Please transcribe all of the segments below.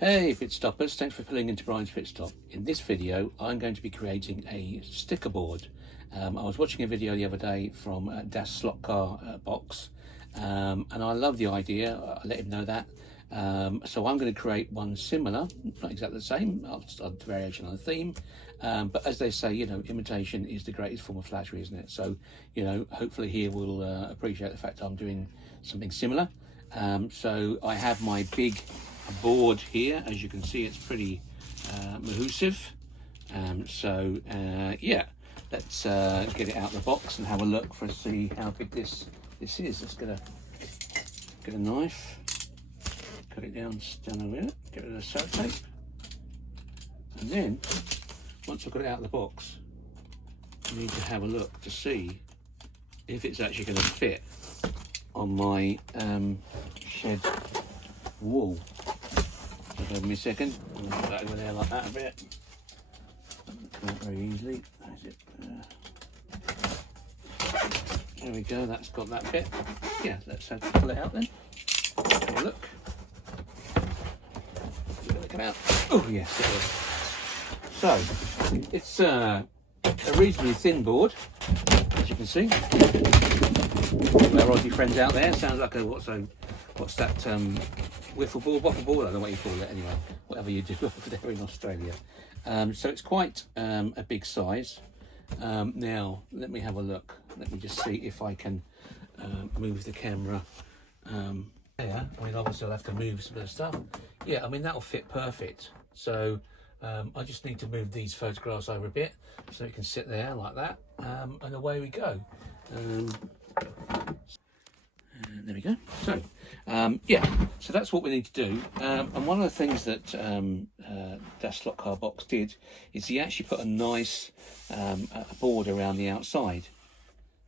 Hey Pitstoppers, thanks for pulling into Bryans Pitstop. In this video I'm going to be creating a sticker board. I was watching a video the other day from Das Slot Car Box and I love the idea. I let him know that. So I'm going to create one similar, not exactly the same, I'll start a variation on the theme, but as they say, you know, imitation is the greatest form of flattery, isn't it? So, you know, hopefully he will appreciate the fact I'm doing something similar. So I have my big board here. As you can see, it's pretty mahoosive. Yeah, let's get it out of the box and have a look for see how big this is. Let's get a knife, cut it down a minute, get rid of the sellotape, and then once I've got it out of the box, I need to have a look to see if it's actually going to fit on my shed wall. So give me a second. I'm going to put that over there like that a bit. Doesn't come out very easily. Is it? There we go. That's got that bit. Yeah, let's pull it out then. Have a look. Is it going to come out? Oh yes, it is. So it's a reasonably thin board, as you can see. Our Aussie friends out there, sounds like a what's that wiffle ball, waffle ball, I don't know what you call it anyway, whatever you do over there in Australia. So it's quite a big size. Now let me have a look, let me just see if I can move the camera. Yeah, I mean obviously I'll have to move some of the stuff. Yeah, I mean that'll fit perfect. So I just need to move these photographs over a bit so it can sit there like that, and away we go. There we go. So yeah, so that's what we need to do. And one of the things that that slot car box did is he actually put a nice board around the outside.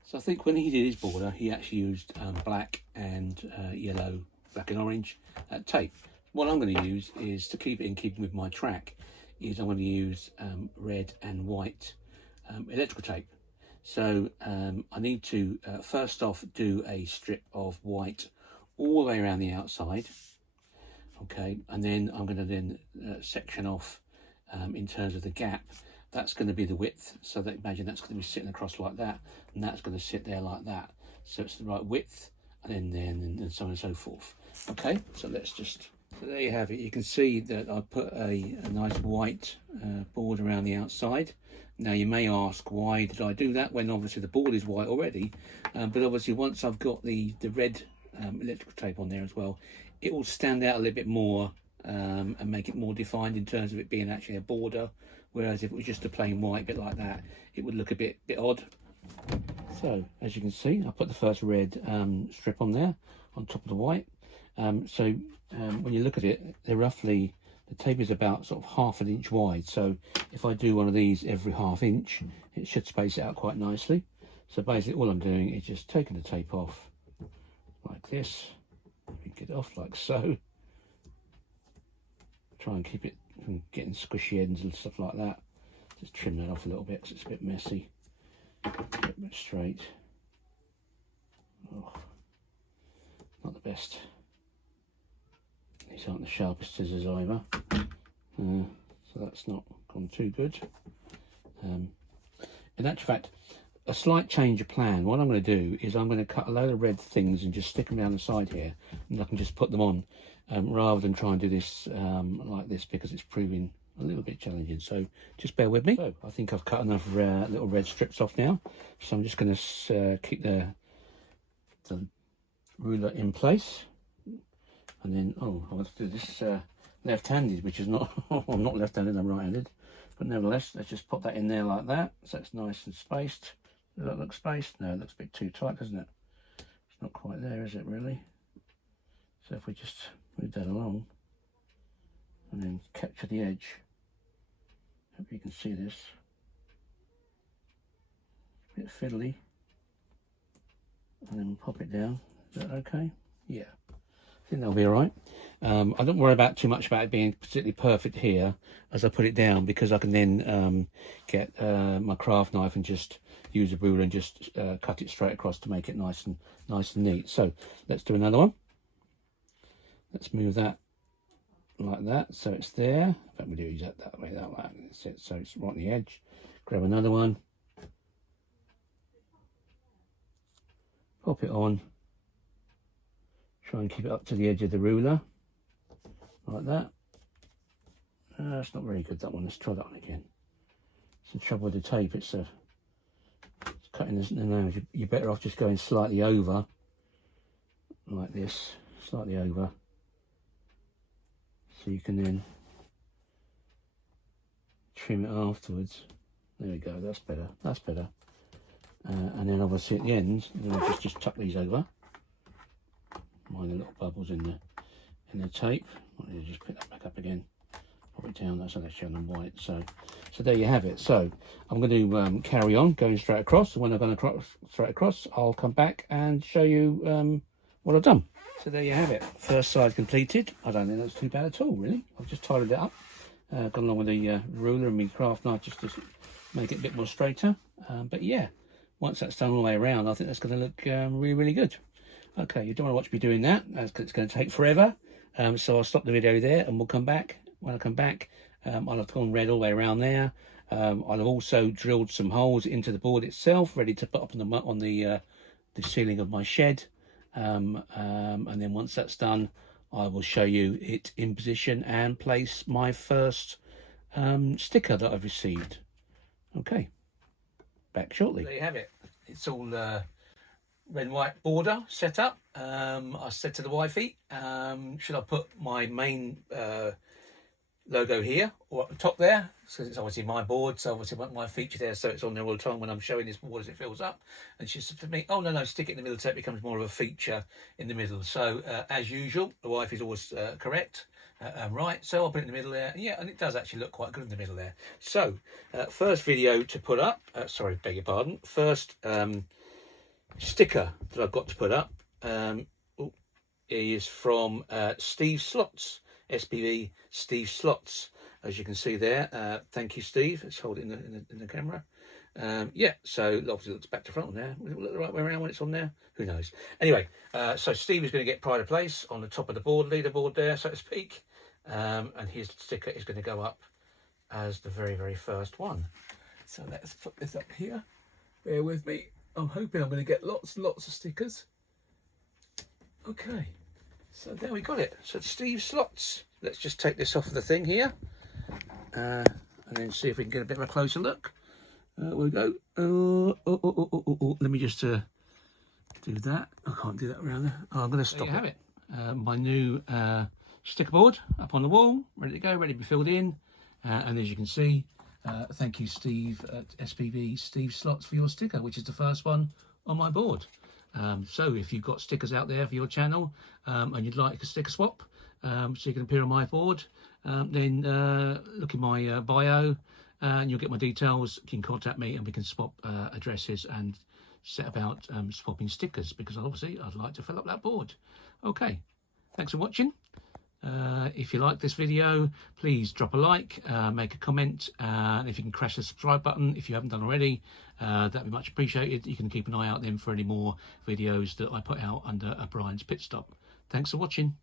So I think when he did his border, he actually used black and yellow, black and orange tape. What I'm going to use is, to keep it in keeping with my track, is I'm going to use red and white electrical tape. So I need to first off do a strip of white all the way around the outside, okay, and then I'm going to section off in terms of the gap. That's going to be the width, so that imagine that's going to be sitting across like that, and that's going to sit there like that, so it's the right width, and then so on and so forth. Okay, so let's just, so there you have it. You can see that I put a nice white board around the outside. Now you may ask, why did I do that when obviously the board is white already? But obviously once I've got the red electrical tape on there as well, it will stand out a little bit more and make it more defined in terms of it being actually a border. Whereas if it was just a plain white bit like that, it would look a bit odd. So as you can see, I put the first red strip on there on top of the white. So when you look at it, they're roughly, the tape is about sort of ½ inch wide. So if I do one of these every ½ inch, it should space it out quite nicely. So basically all I'm doing is just taking the tape off like this. Get it off like so. Try and keep it from getting squishy ends and stuff like that. Just trim that off a little bit because it's a bit messy. A bit straight. Oh, not the best. These aren't the sharpest scissors either, so that's not gone too good. In actual fact, a slight change of plan. What I'm going to do is I'm going to cut a load of red things and just stick them down the side here, and I can just put them on, rather than try and do this like this, because it's proving a little bit challenging. So just bear with me. So I think I've cut enough little red strips off now, so I'm just going to keep the ruler in place. And then, oh, I want to do this left-handed, which is not, I'm not left-handed, I'm right-handed. But nevertheless, let's just put that in there like that, so it's nice and spaced. Does that look spaced? No, it looks a bit too tight, doesn't it? It's not quite there, is it, really? So if we just move that along, and then capture the edge. Hope you can see this. A bit fiddly. And then pop it down. Is that okay? Yeah. I think that'll be all right. I don't worry about too much about it being particularly perfect here as I put it down, because I can then get my craft knife and just use a ruler and just cut it straight across to make it nice and neat. So let's do another one. Let's move that like that, so it's there. In fact, we do use that way, that's it, so it's right on the edge. Grab another one, pop it on, try and keep it up to the edge of the ruler, like that. That's not very good, that one. Let's try that one again. It's the trouble with the tape, it's cutting the nails. You're better off just going slightly over, like this, slightly over, so you can then trim it afterwards. There we go, that's better, that's better. And then obviously at the end, we'll just tuck these over. Mind the little bubbles in the tape. I'll just pick that back up again. Pop it down, that's how they're shown on white. So there you have it. So I'm going to carry on going straight across. When I've gone straight across, I'll come back and show you what I've done. So there you have it. First side completed. I don't think that's too bad at all, really. I've just tidied it up. Gone along with the ruler and my craft knife just to make it a bit more straighter. But yeah, once that's done all the way around, I think that's going to look really, really good. Okay, you don't want to watch me doing that. It's going to take forever. So I'll stop the video there and we'll come back. When I come back, I'll have gone red all the way around there. I'll have also drilled some holes into the board itself, ready to put up on the ceiling of my shed. And then once that's done, I will show you it in position and place my first sticker that I've received. Okay, back shortly. There you have it. It's all red and white border set up. I said to the wifey, should I put my main logo here or at the top there, because it's obviously my board, so obviously I want my feature there, so it's on there all the time when I'm showing this board as it fills up. And she said to me, oh no, stick it in the middle so it becomes more of a feature in the middle. So as usual, the wife is always correct, right, so I'll put it in the middle there. Yeah, and it does actually look quite good in the middle there. So first video to put up, sorry, beg your pardon, first sticker that I've got to put up is from Steve Slots, SPV Steve Slots, as you can see there. Thank you, Steve. Let's hold it in the camera. Yeah, so obviously it looks back to front on there. Will it look the right way around when it's on there? Who knows? Anyway, so Steve is going to get pride of place on the top of the board, leaderboard there, so to speak. And his sticker is going to go up as the very, very first one. So let's put this up here. Bear with me. I'm hoping I'm going to get lots of stickers. Okay. So there we got it. So Steve Slots. Let's just take this off of the thing here, and then see if we can get a bit of a closer look. We go. Let me just do that. I can't do that around there. Oh, I'm going to stop. There you have it. My new sticker board up on the wall, ready to go, ready to be filled in. And as you can see, thank you, Steve at SPV Steve Slots, for your sticker, which is the first one on my board. So if you've got stickers out there for your channel and you'd like a sticker swap so you can appear on my board, then look in my bio and you'll get my details. You can contact me and we can swap addresses and set about swapping stickers, because obviously I'd like to fill up that board. Okay, thanks for watching. If you like this video, please drop a like, make a comment, and if you can crash the subscribe button if you haven't done already, that'd be much appreciated. You can keep an eye out then for any more videos that I put out under a Bryans Pitstop. Thanks for watching.